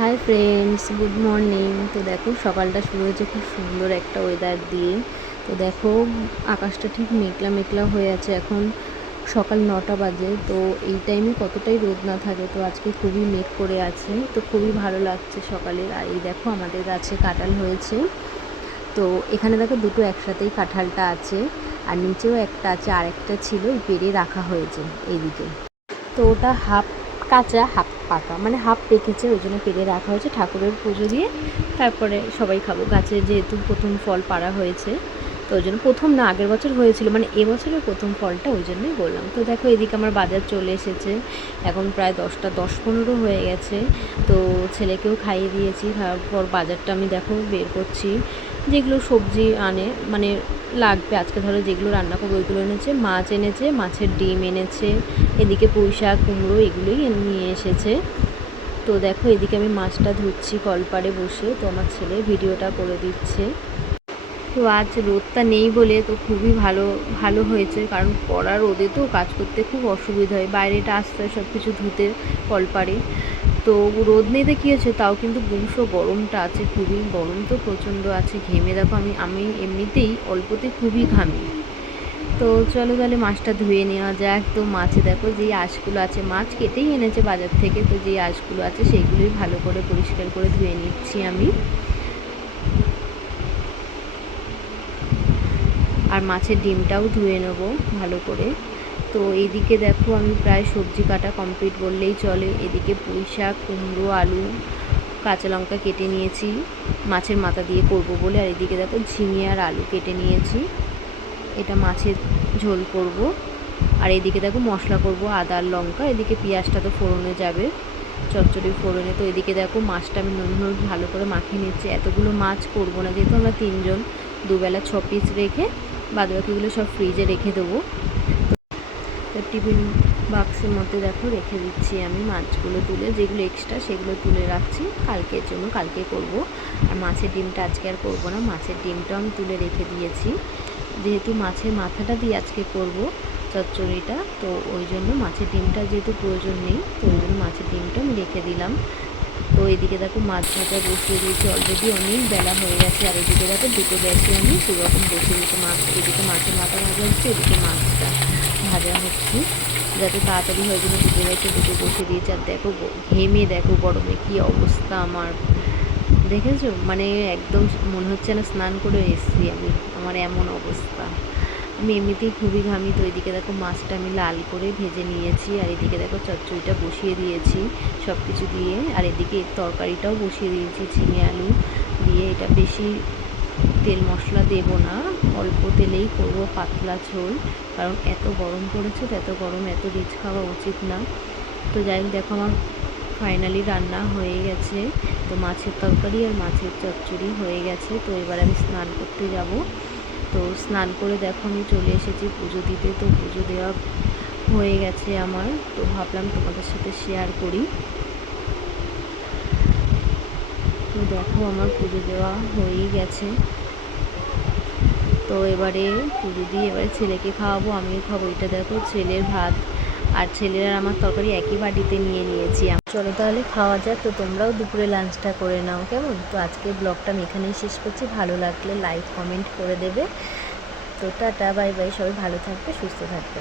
Hi friends good morning তো দেখো, সকালটা শুরু হয়েছে খুব সুন্দর একটা ওয়েদার দিয়ে। তো দেখো, আকাশটা ঠিক মেঘলা মেঘলা হয়ে আছে এখন সকাল নটা বাজে। তো এই টাইমে কতটাই রোদ না থাকে, তো আজকে খুবই মেঘ করে আছে। তো খুবই ভালো লাগছে সকালের। আর এই দেখো, আমাদের গাছে কাঁঠাল হয়েছে। তো এখানে দেখো, দুটো একসাথেই কাঁঠালটা আছে। আর নিচেও একটা আছে আর একটা ছিল পেরে রাখা হয়েছে, এইদিকে। তো ওটা হাফ কাঁচা, হাফ পাকা মানে হাফ পেকেছে ওই জন্য পেরে রাখা হয়েছে। ঠাকুরের পুজো দিয়ে তারপরে সবাই খাব। গাছে যেহেতু প্রথম ফল পাড়া হয়েছে তো ওই জন্য প্রথম না, আগের বছর হয়েছিল মানে এবছরের প্রথম ফলটা ওই জন্যই বললাম। তো দেখো এদিকে আমার বাজার চলে এসেছে, এখন প্রায় দশটা, দশ পনেরো হয়ে গেছে। তো ছেলেকেও খাইয়ে দিয়েছি, তারপর বাজারটা আমি দেখো বের করছি। যেগুলো সবজি আনে মানে লাগবে, আজকে ধরো যেগুলো রান্না করব ওইগুলো এনেছে, মাছ এনেছে, মাছের ডিম এনেছে, এদিকে পুঁই শাক, কুমড়ো, এগুলোই নিয়ে এসেছে। তো দেখো এদিকে আমি মাছটা ধুচ্ছি কলপাড়ে বসে, তো আমার ছেলে ভিডিওটা করে দিচ্ছে। তো আজ রোদটা নেই বলে তো খুবই ভালো ভালো হয়েছে। কারণ কড়া রোদে তো কাজ করতে খুব অসুবিধা হয়। বাইরেটা আসতে হয় সব কিছু ধুতে, কলপাড়ে। তো রোদ নেই কী হয়েছে তাও কিন্তু গুমস গরমটা আছে, খুবই গরম তো প্রচণ্ড আছে, ঘেমে দেখো আমি আমি এমনিতেই অল্পতে খুবই ঘামি। তো চলো তাহলে মাছটা ধুয়ে নেওয়া যাক। তো মাছে দেখো যেই আঁশগুলো আছে, মাছ কেটেই এনেছে বাজার থেকে। তো যেই আঁশগুলো আছে সেইগুলোই ভালো করে পরিষ্কার করে ধুয়ে নিচ্ছি আমি। আর মাছের ডিমটাও ধুয়ে নেব ভালো করে। তো এদিকে দেখো আমি প্রায় সবজি কাটা কমপ্লিট বললেই চলে। এদিকে পুঁই শাক, কুমড়ো, আলু, কাঁচা লঙ্কা কেটে নিয়েছি। মাছের মাথা দিয়ে করব বলে। আর এদিকে দেখো ঝিঙে আর আলু কেটে নিয়েছি। এটা মাছের ঝোল করব। আর এদিকে দেখো মশলা করব, আদা লঙ্কা। এদিকে পেঁয়াজটা তো ফোড়নে যাবে, চচ্চড়ি ফোড়নে। তো এদিকে দেখো মাছটা আমি নুন হলুদ ভালো করে মাখিয়ে নিচ্ছি। এতগুলো মাছ করব না, যেহেতু আমরা তিনজন, দুবেলা ছ পিস রেখে বাদবাকিগুলো সব ফ্রিজে রেখে দেবো। তো টিফিন বাক্সের মধ্যে দেখো রেখে দিচ্ছি আমি মাছগুলো তুলে। যেগুলো এক্সট্রা সেগুলো তুলে রাখছি। কালকের জন্য কালকে করব। আর মাছের ডিমটা আজকে আর করব না। মাছের ডিমটাও আমি তুলে রেখে দিয়েছি। যেহেতু মাছের মাথাটা দিয়ে আজকে করব চচ্চড়িটা, তো ওই জন্য মাছের ডিমটা যেহেতু প্রয়োজন নেই, তো ওই জন্য মাছের ডিমটা আমি রেখে দিলাম। তো এদিকে দেখো মাছ ভাজা বসিয়ে দিয়েছি অলরেডি অনেক বেলা হয়ে গেছে। আর এদিকে দেখো দুটো গ্যাসে আমি সেরকম বসিয়ে দিয়েছি মাছ। এদিকে মাছের মাথা ভাজা হচ্ছে, এদিকে মাছটা ভাজা হচ্ছে। যাতে তাড়াতাড়ি হয়ে জন্য দুটো গ্যাসে দুটো বসিয়ে দিয়েছি। আর দেখো ঘেমে দেখো গরমে কী অবস্থা আমার। দেখেছ? মানে একদম মনে হচ্ছে না স্নান করে এসছি আমি। আমার এমন অবস্থা। আমি এমনিতেই খুবই ঘামি, তো এদিকে দেখো মাছটা আমি লাল করে ভেজে নিয়েছি, আর এদিকে দেখো চচ্চড়িটা বসিয়ে দিয়েছি সব কিছু দিয়ে, আর এদিকে তরকারিটাও বসিয়ে দিয়েছি ঝিঙে আলু দিয়ে। এটা বেশি তেল মশলা দেব না, অল্প তেলেই করব পাতলা ঝোল, কারণ এত গরম পড়েছে তো এত গরম, এত রিচ খাওয়া উচিত না। তো যাই দেখো আমার ফাইনালি রান্না হয়ে গেছে, তো মাছের তরকারি আর মাছের চচ্চড়ি হয়ে গেছে, তো এবার আমি স্নান করতে যাব। তো স্নান করে দেখো, আমি চলে এসেছি পুজো দিতে। তো পুজো দেওয়া হয়ে গেছে আমার। তো ভাবলাম তোমাদের সাথে শেয়ার করি। তো দেখো, আমার পুজো দেওয়া হয়েই গেছে। তো এবারে পুজো দিয়ে এবারে ছেলেকে খাওয়াবো। আমিও খাব। এটা দেখো, ছেলের ভাত। আর ছেলেরা আমার তরকারি একই বাটিতে নিয়ে নিয়েছি। চলো তাহলে খাওয়া যাক, তো তোমরাও দুপুরে লাঞ্চটা করে নাও, কেমন? তো আজকে ব্লগটা আমি এখানেই শেষ করছি। ভালো লাগলে লাইক কমেন্ট করে দেবে। তো টাটা বাই বাই সবাই ভালো থাকবে, সুস্থ থাকবে।